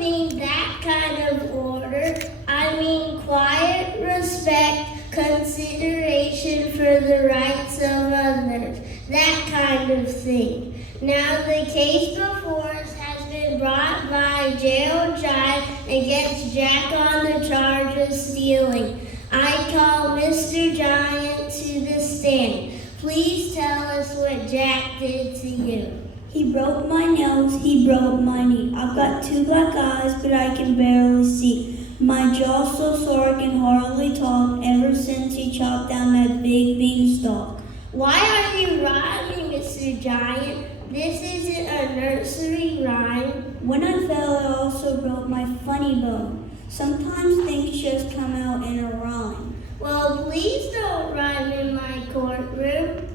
mean that kind of order. I mean quiet respect, consideration for the rights of others, that kind of thing. Now the case before us has been brought by Gerald Giant against Jack on the charge of stealing. I call Mr. Giant to the stand. Please tell us what Jack did to you. He broke my nose, he broke my knee. I've got 2 black eyes, but I can barely see. My jaw's so sore I can hardly talk ever since he chopped down that big beanstalk. Why are you rhyming, Mr. Giant? This isn't a nursery rhyme. When I fell, I also broke my funny bone. Sometimes things just come out in a rhyme. Well, please don't rhyme in my courtroom.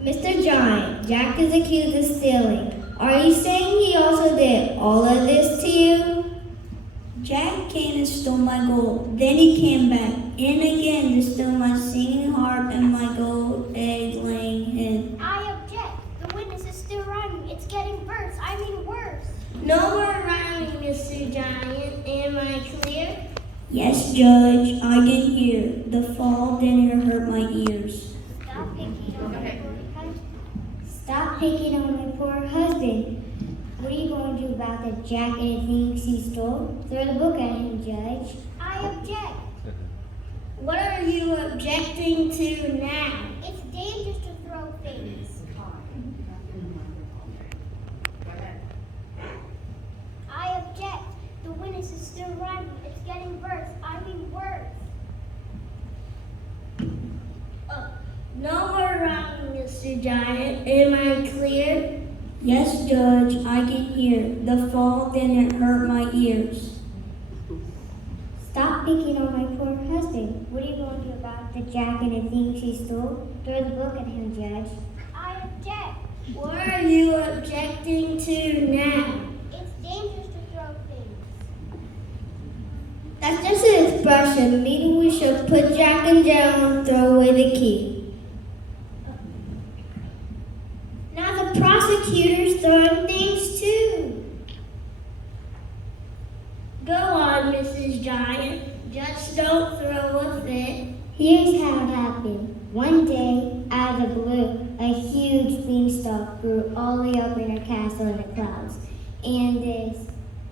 Mr. Giant, Jack is accused of stealing. Are you saying he also did all of this to you? Jack came and stole my gold. Then he came back in again to steal my singing harp and my gold egg-laying hen. I object. The witness is still rhyming. It's getting worse. I mean worse. No more rhyming, Mr. Giant. Am I clear? Yes, Judge, I can hear. The fall didn't hurt my ears. Stop picking on my poor husband. Stop picking on my poor husband. What are you going to do about the Jack and the things he stole? Throw the book at him, Judge. I object. What are you objecting to now? It's dangerous to throw things. I object. The witness is still rhyming. It's getting worse. I mean worse. No more rhyming, Mr. Giant. Am I clear? Yes, Judge, I can hear. The fall didn't hurt my ears. Stop picking on my poor husband. What are you going to do about the Jack and the things he stole? Throw the book at him, Judge. I object. What are you objecting to now? It's dangerous to throw things. That's just an expression. Maybe we should put Jack in jail and throw away the key. Now the prosecutor's throwing things too. Go on, Mrs. Giant. Just don't throw a fit. Here's how it happened. One day, out of the blue, a huge beanstalk grew all the way up in her castle in the clouds. And this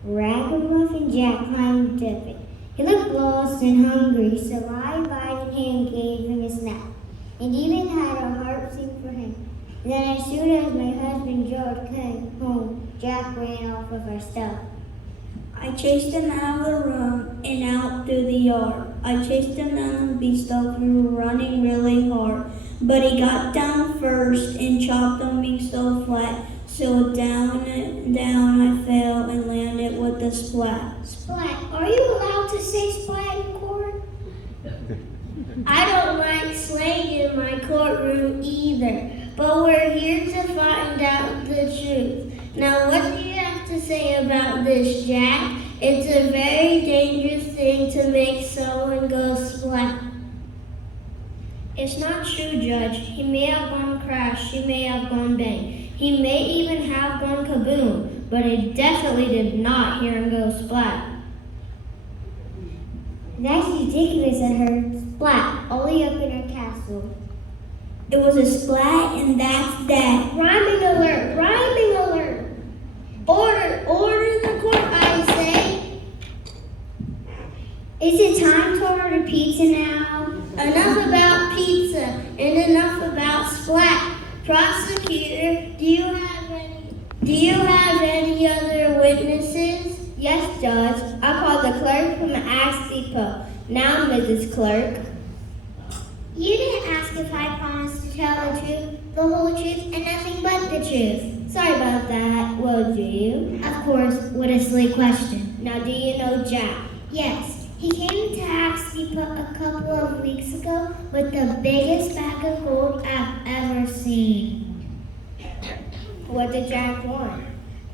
ragamuffin Jack climbed up it. He looked lost and hungry, so lie-abiding hand gave him a snack, and even had a harp sing for him. Then as soon as my husband George came home, Jack ran off with our stuff. I chased him out of the room and out through the yard. I chased him down the beanstalk. We were running really hard, but he got down first and chopped on me so flat. So down I fell and landed with a splat. Splat. Are you allowed to say splat in court? I don't like slang in my courtroom either, but we're here to find out the truth. Now, what do you have to say about this, Jack? It's a very dangerous thing to make someone go splat. It's not true, Judge. He may have gone crash, he may have gone bang. He may even have gone kaboom, but I definitely did not hear him go splat. That's ridiculous at her splat, all the way up in her castle. It was a splat and that's that. Rhyming alert! Rhyming alert! Order the court, I say. Is it time to order pizza now? Enough about pizza and enough about splat. Prosecutor, do you have any other witnesses? Yes, Judge. I called the clerk from the Axe Depot. Now, Mrs. Clerk. You didn't ask if I promised to tell the truth, the whole truth, and nothing but the truth. Sorry about that. Well, do you? Of course, what a silly question. Now, do you know Jack? Yes, he came to Axe Depot a couple of weeks ago with the biggest bag of gold I've ever seen. What did Jack want?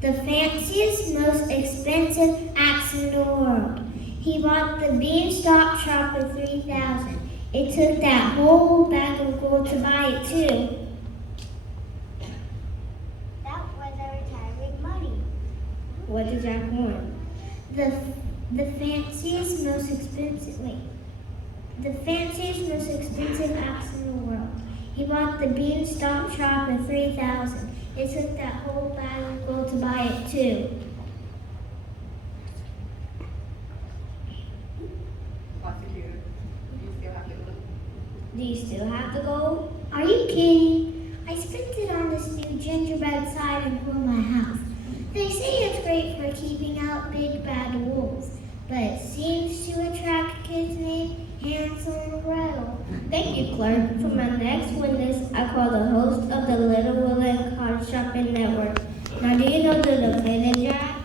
The fanciest, most expensive axe in the world. He bought the beanstalk shop for $3,000. It took that whole bag of gold to buy it too. That was our retirement money. What did Jack want? The fanciest, most expensive apps in the world. He bought the Beanstalk shop at $3,000. It took that whole bag of gold to buy it too. Prosecutor, Do you still have the gold? Are you kidding? I spent it on this new gingerbread siding for my house. They say it's great for keeping out big bad wolves, but it seems to attract kids named Hansel and Gretel. Thank you, Clark. For my next witness, I call the host of the Little Woodland Card Shopping Network. Now, do you know the defendant, Jack?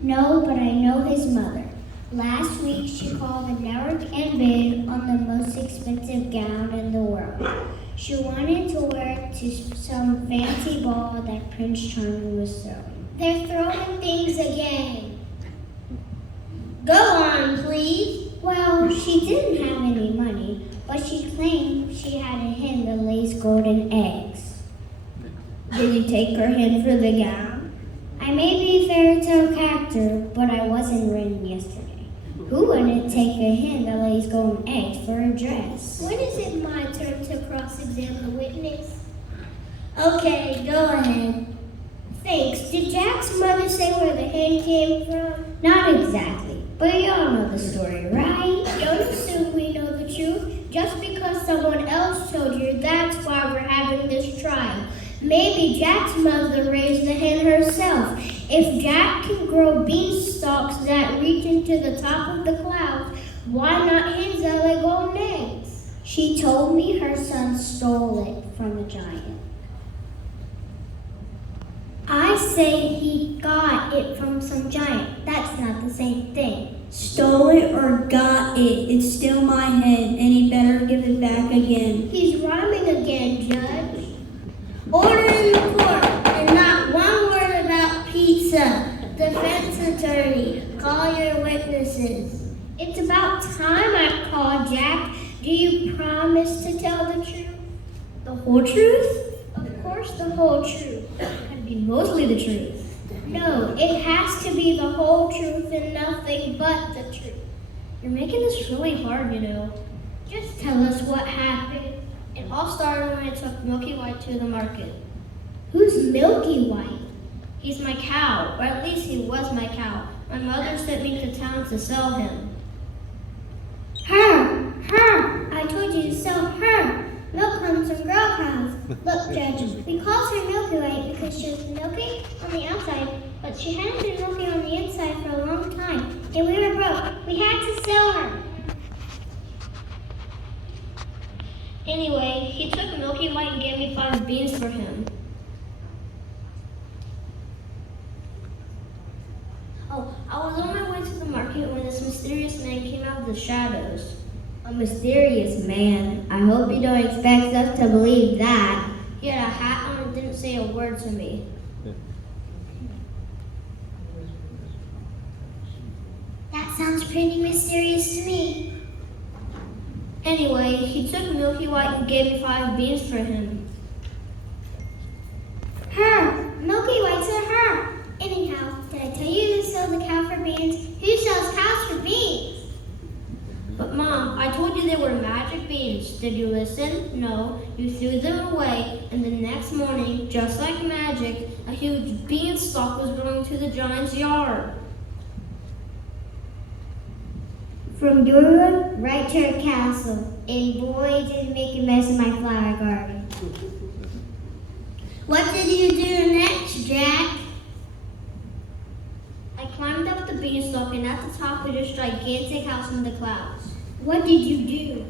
No, but I know his mother. Last week, she called the network and bid on the most expensive gown in the world. She wanted to wear it to some fancy ball that Prince Charming was throwing. They're throwing things again. Go on, please. Well, she didn't have any money, but she claimed she had a hen that lays golden eggs. Did you take her hen for the gown? I may be a fairy tale character, but I wasn't written yesterday. Who wouldn't take a hen that lays golden eggs for a dress? When is it my turn to cross-examine the witness? Okay, go ahead. Thanks. Did Jack's mother say where the hen came from? Not exactly, but you all know the story, right? Don't assume we know the truth. Just because someone else told you, that's why we're having this trial. Maybe Jack's mother raised the hen herself. If Jack can grow beanstalks that reach into the top of the clouds, why not hens that lay golden eggs? She told me her son stole it from a giant. I say he got it from some giant. That's not the same thing. Stole it or got it. It's still my hen, and he better give it back again. He's rhyming again, Judge. Order in the court, and not one word about pizza. Defense attorney, call your witnesses. It's about time I called, Jack. Do you promise to tell the truth? The whole truth? Of course, the whole truth. That'd be mostly the truth. No, it has to be the whole truth and nothing but the truth. You're making this really hard, you know. Just tell us what happened. It all started when I took Milky White to the market. Who's Milky White? He's my cow, or at least he was my cow. My mother sent me to town to sell him. Her! I told you to sell her. Milk comes from girl cows. Look, Judge, we called her Milky White because she was milky on the outside, but she hadn't been milky on the inside for a long time, and we were broke. We had to sell her. Anyway, he took Milky White and gave me 5 beans for him. Oh, I was on my way to the market when this mysterious man came out of the shadows. A mysterious man? I hope you don't expect us to believe that. He had a hat on and didn't say a word to me. That sounds pretty mysterious to me. Anyway, he took Milky White and gave me 5 beans for him. Her! Milky White's a her! Anyhow, did I tell you to sell the cow for beans? Who sells cows for beans? But Mom, I told you they were magic beans. Did you listen? No. You threw them away, and the next morning, just like magic, a huge beanstalk was growing to the giant's yard. From your room right to her castle, and boy, did it make a mess in my flower garden. What did you do next, Jack? I climbed up the beanstalk, and at the top was this gigantic house in the clouds. What did you do?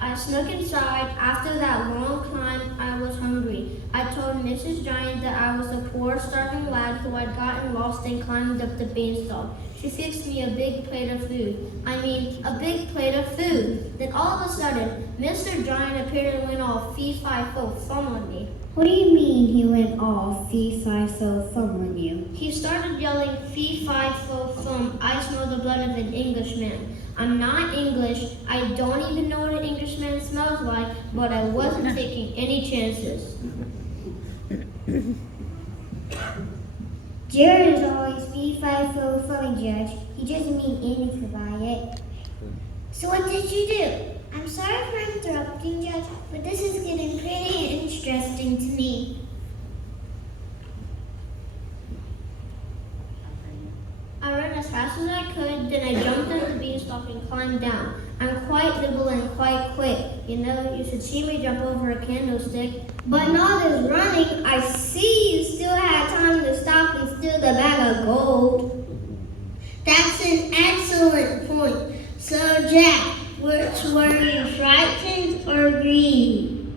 I snuck inside. After that long climb, I was hungry. I told Mrs. Giant that I was a poor, starving lad who had gotten lost and climbed up the beanstalk. She fixed me a big plate of food. A big plate of food. Then all of a sudden, Mr. Giant appeared and went all fee-fi-fo-fum on me. What do you mean he went all fee-fi-fo-fum on you? He started yelling, fee-fi-fo-fum, I smell the blood of an Englishman. I'm not English. I don't even know what an Englishman smells like, but I wasn't taking any chances. Jared is always fee-fi-fo funny, Judge. He doesn't mean anything by it. So what did you do? I'm sorry for interrupting, Judge, but this is getting pretty interesting to me. I ran as fast as I could, then I jumped on the beanstalk and climbed down. I'm quite nimble and quite quick. You know, you should see me jump over a candlestick. But in all this running, I see you still had time to stop and steal the bag of gold. That's an excellent point. So, Jack, which were you, frightened or grieved?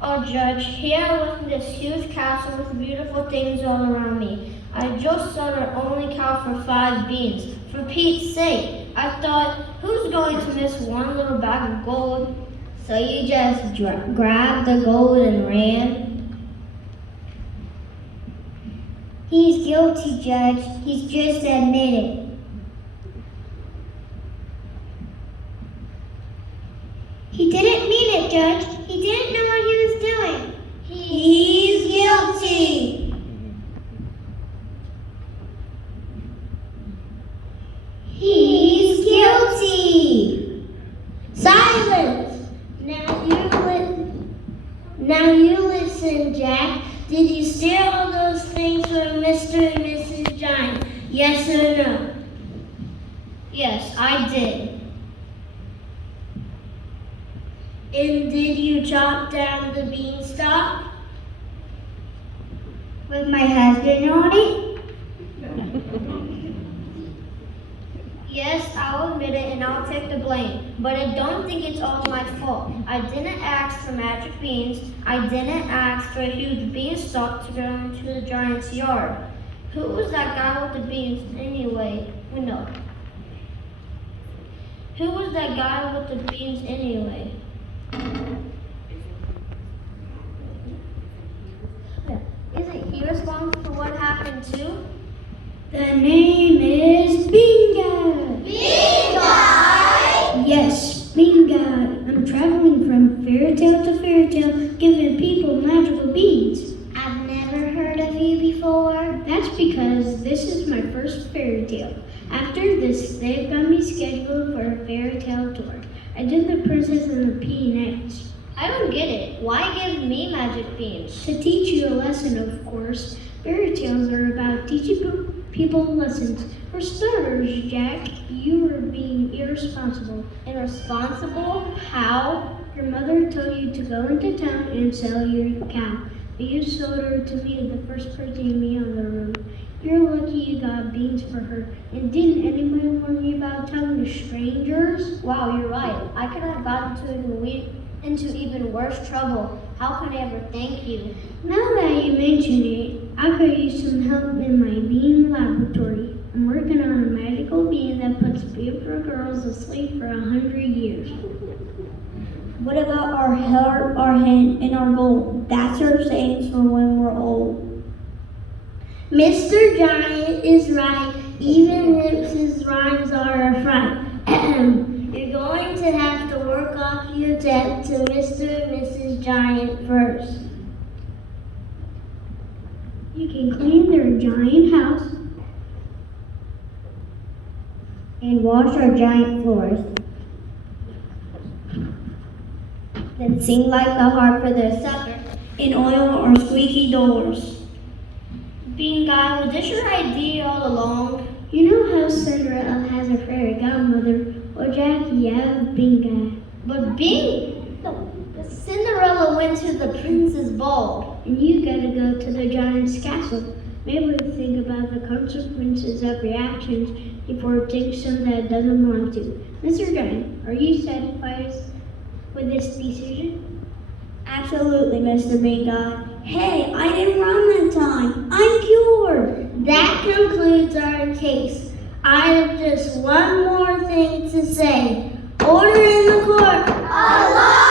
Oh, Judge, here I was in this huge castle with beautiful things all around me. I just sold our only cow for 5 beans. For Pete's sake, I thought, who's going to miss one little bag of gold? So you just grabbed the gold and ran? He's guilty, Judge. He's just admitted. He didn't mean it, Judge. He didn't know what he was doing. He's guilty. He's guilty. Silence! Now you listen, Jack. Did you steal all those things from Mr. and Mrs. Giant? Yes or no? Yes, I did. And did you chop down the beanstalk? With my husband on it? Yes, I'll admit it and I'll take the blame. But I don't think it's all my fault. I didn't ask for magic beans. I didn't ask for a huge beanstalk to go into the giant's yard. Who was that guy with the beans anyway? No. Who was that guy with the beans anyway? Isn't he responsible for what happened too? The name is Bean Guy. Bean Guy! Yes, Bean Guy. I'm traveling from fairy tale to fairy tale, giving people magical beans. I've never heard of you before. That's because this is my first fairy tale. After this, they've got me scheduled for a fairy tale tour. I did the Princess and the Peanuts. I don't get it. Why give me magic beans? To teach you a lesson, of course. Fairy tales are about teaching people lessons. For starters, Jack, you were being irresponsible. Irresponsible? How? Your mother told you to go into town and sell your cow, but you sold her to me, the first person you meet on the road. You're lucky you got beans for her. And didn't anyone warn you about telling to strangers? Wow, you're right. I could have gotten into even worse trouble. How can I ever thank you? Now that you mention it, I could use some help in my bean laboratory. I'm working on a magical bean that puts beautiful girls to sleep for 100 years. What about our heart, our hen, and our gold? That's our sayings for when we're old. Mr. Giant is right, even if his rhymes are a fright. You're going to have to work off your debt to Mr. and Mrs. Giant first. You can clean their giant house and wash our giant floors. Then sing like the harp for their supper. And oil our squeaky doors. Bean Guy, was this your idea all along? You know how Cinderella has a fairy godmother? Well, Jack, you have a Bean Guy. But Cinderella went to the prince's ball. And you gotta go to the giant's castle. Maybe we think about the consequences of reactions before it takes something that it doesn't want to. Mr. Giant, are you satisfied with this decision? Absolutely, Mr. Bean Guy. Hey, I didn't run that time. I'm cured. That concludes our case. I have just one more thing to say. Order in the court. Allah!